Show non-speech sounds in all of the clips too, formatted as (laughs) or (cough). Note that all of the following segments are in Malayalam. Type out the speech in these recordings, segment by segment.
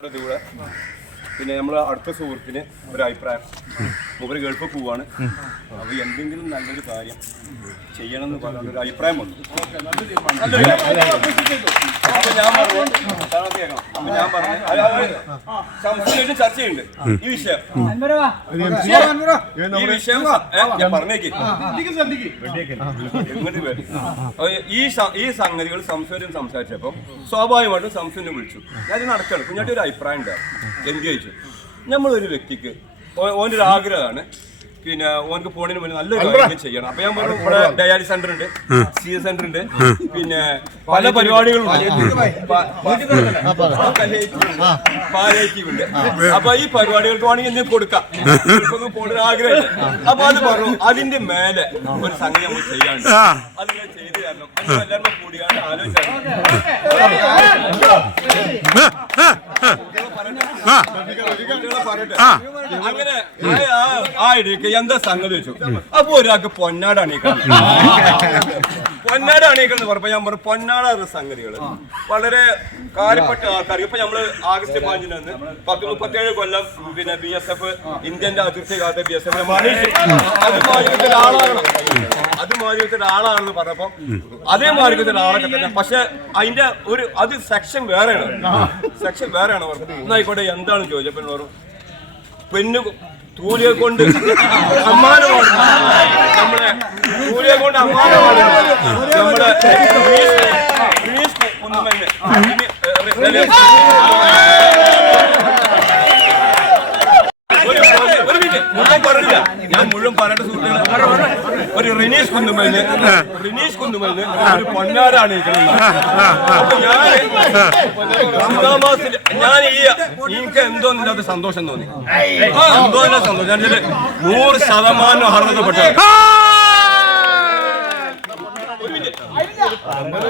കൂടെ പിന്നെ നമ്മൾ അടുത്ത സുഹൃത്തിന് ഒരു അഭിപ്രായം. മൂപ്പര് ഗൾഫ് പോവാണ്. അപ്പൊ എന്തെങ്കിലും നല്ലൊരു കാര്യം ചെയ്യണം എന്ന് പറഞ്ഞ ഒരു അഭിപ്രായം വന്നു. അപ്പൊ അത് അത് ഈ വിഷയം. ഈ വിഷയം ഞാൻ പറഞ്ഞേക്ക്. ഈ ഈ സംഗതികൾ സംശയം സംസാരിച്ചപ്പോ സ്വാഭാവികമായിട്ടും സംശയം വിളിച്ചു. ഞാൻ നടക്കണം. കുഞ്ഞാട്ടി ഒരു അഭിപ്രായം ഉണ്ടാവും എന്ത് ചോദിച്ചു നമ്മളൊരു വ്യക്തിക്ക് ഓന്റെ ഒരു ആഗ്രഹമാണ്. പിന്നെ ഓനക്ക് പോണതിന് മുന്നേ നല്ലൊരു കാര്യം ചെയ്യണം. അപ്പൊ ഞാൻ പറഞ്ഞു ഇവിടെ ഡയാലിസ് സെന്റർ ഉണ്ട് സി എസ് സെന്റർ ഉണ്ട് പിന്നെ പല പരിപാടികളും പാലേറ്റീവ് ഉണ്ട് അപ്പൊ ഈ പരിപാടികൾക്ക് വേണമെങ്കിൽ എന്തെങ്കിലും കൊടുക്കാം. ഫോണിന് പോണൊരു ആഗ്രഹം അപ്പൊ അത് പറഞ്ഞു അതിന്റെ മേലെ ഒരു സംഗതി നമ്മൾ ചെയ്യാണ്ട് അത് ഞാൻ ചെയ്തു തരണം. അത് എല്ലാവരും കൂടിയാണ് ആലോചിച്ചു അങ്ങനെ ആ- ഇടയ്ക്ക് എന്താ സംഗതി വെച്ചു? അപ്പൊ ഒരാൾക്ക് പൊന്നാട് അണിയിക്കണം പൊന്നാട് അണിയിക്കുന്നത് പറഞ്ഞു. പറഞ്ഞപ്പോ ഞാൻ പറഞ്ഞു പൊന്നാട് സംഗതികൾ. വളരെ കാര്യപ്പെട്ട ആൾക്കാർ ഇപ്പൊ നമ്മൾ ആഗസ്റ്റ് പതിനഞ്ചിന് വന്ന് പത്ത് മുപ്പത്തേഴ് കൊല്ലം പിന്നെ ബി എസ് എഫ് ഇന്ത്യന്റെ അതിർത്തി കാത്ത ബി എസ് എഫ് അത് മാർഗത്തിൽ ആളാണ്. അത് മാർഗത്തിൽ ആളാണെന്ന് പറഞ്ഞപ്പോ അതേ മാർഗത്തിൽ ആളൊക്കെ തന്നെ. പക്ഷെ അതിന്റെ ഒരു അത് സെക്ഷൻ വേറെയാണ്. സെക്ഷൻ വേറെയാണ് പറഞ്ഞത്. ഇന്നായിക്കോട്ടെ എന്താണ് ചോദിച്ചപ്പോൾ പറഞ്ഞു പെണ്ണ് തൂലിയെ കൊണ്ട് (laughs) സമ്മാനമാണ്. നമ്മളെ തൂലിയെ കൊണ്ട് നമ്മുടെ ഒരു മിനിറ്റ് മുഴുവൻ പറഞ്ഞില്ല. ഞാൻ മുഴുവൻ പറയേണ്ട സുഹൃത്തുക്കളെ ഒരു റിനീഷ് കുന്നുമല്ല് റിനീഷ് ഒരു പൊന്നാരാണ് ഞാൻ മാസത്തിൽ ഞാൻ ഈ എനിക്ക് എന്തോ അത് സന്തോഷം തോന്നി. എന്തോ സന്തോഷം. ഞാൻ നൂറ് ശതമാനം അർഹതപ്പെട്ട.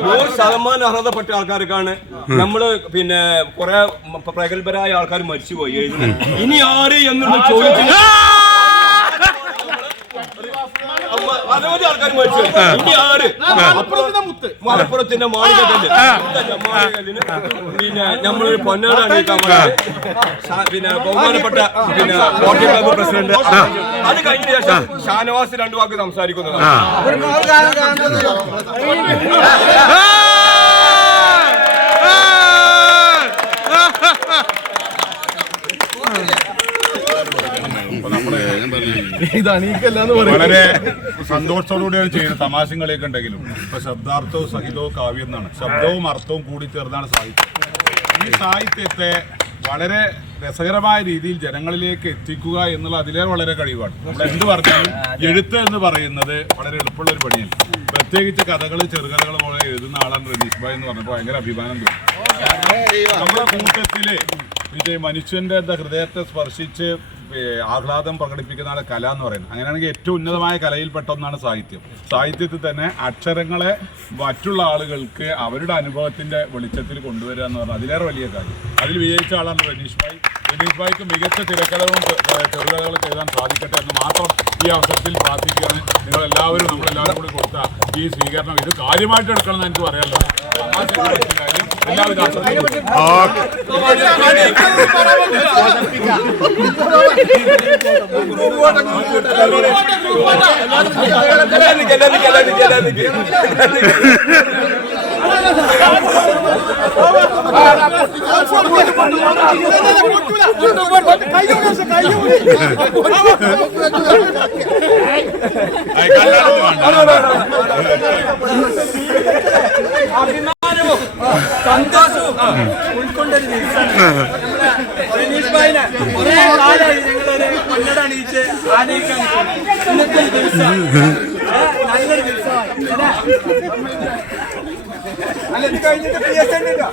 നൂറ് ശതമാനം അർഹതപ്പെട്ട ആൾക്കാർക്കാണ് നമ്മൾ പിന്നെ കുറെ പ്രഗത്ഭരായ ആൾക്കാർ മരിച്ചുപോയി. എഴുതുന്നത് ഇനി ആര് എന്നുള്ള ചോദിച്ചില്ല അനവധി ആൾക്കാർ മരിച്ചു. ഇനി ആര്? മലപ്പുറത്തിന്റെ മാളികല്ല് മാളികല്ലിന് പിന്നെ നമ്മളൊരു പൊന്നാട് അണിയിക്കാൻ പിന്നെ ബഹുമാനപ്പെട്ട പിന്നെ പ്രസിഡന്റ്. അത് കഴിഞ്ഞ ശേഷം ഷാനവാസ് രണ്ടു വാക്ക് സംസാരിക്കുന്നതാണ് വളരെ സന്തോഷത്തോടുകൂടിയാണ് ചെയ്യുന്നത്. തമാശയും കളിയൊക്കെ ഉണ്ടെങ്കിലും. ഇപ്പൊ ശബ്ദാർത്ഥവും സഹിതവും കാവ്യം എന്നാണ് ശബ്ദവും അർത്ഥവും കൂടി ചേർന്നാണ് സാഹിത്യം. ഈ സാഹിത്യത്തെ വളരെ രസകരമായ രീതിയിൽ ജനങ്ങളിലേക്ക് എത്തിക്കുക എന്നുള്ള അതിലേ വളരെ കഴിവാണ്. നമ്മൾ എന്ത് പറഞ്ഞാലും എഴുത്ത് എന്ന് പറയുന്നത് വളരെ എളുപ്പമുള്ള ഒരു പണിയാണ് പ്രത്യേകിച്ച് കഥകൾ ചെറുകഥകൾ പോലെ എഴുതുന്ന ആളാണ് രതീഷ് ഭായ് എന്ന് പറഞ്ഞപ്പോൾ ഭയങ്കര അഭിമാനം തോന്നി. നമ്മുടെ കൂട്ടത്തിൽ മനുഷ്യന്റെ എന്താ ഹൃദയത്തെ സ്പർശിച്ച് ആഹ്ലാദം പ്രകടിപ്പിക്കുന്നതാണ് കല എന്ന് പറയുന്നത്. അങ്ങനെയാണെങ്കിൽ ഏറ്റവും ഉന്നതമായ കലയിൽപ്പെട്ട ഒന്നാണ് സാഹിത്യം. സാഹിത്യത്തിൽ തന്നെ അക്ഷരങ്ങളെ മറ്റുള്ള ആളുകൾക്ക് അവരുടെ അനുഭവത്തിന്റെ വെളിച്ചത്തിൽ കൊണ്ടുവരിക എന്ന് പറഞ്ഞാൽ അതിലേറെ വലിയ കാര്യം. അതിൽ വിജയിച്ച ആളാണ് രനീഷ് ഭായ്. രനീഷ് ഭായ്ക്ക് മികച്ച തിരക്കഥകളും ചെറുകഥകളും എഴുതാൻ സാധിക്കട്ടെ എന്ന് മാത്രം ഈ അവസരത്തിൽ പ്രാർത്ഥിക്കുകയാണ്. നിങ്ങൾ എല്ലാവരും നമ്മളെല്ലാവരും കൂടി കൊടുത്ത ഈ സ്വീകരണം ഇത് കാര്യമായിട്ട് എടുക്കണം എന്ന് എനിക്ക് പറയാനുള്ളത്. Okay. വേണ്ട. സന്തോഷവും ഉൾക്കൊണ്ടൊരു ദിവസമാണ് ആനയിക്കാൻ ഇന്നത്തെ ദിവസം നല്ലൊരു ദിവസമാണ് അല്ലേ? ഇത് കഴിഞ്ഞിട്ട് പി എസ് എൻ കഴിഞ്ഞിട്ട്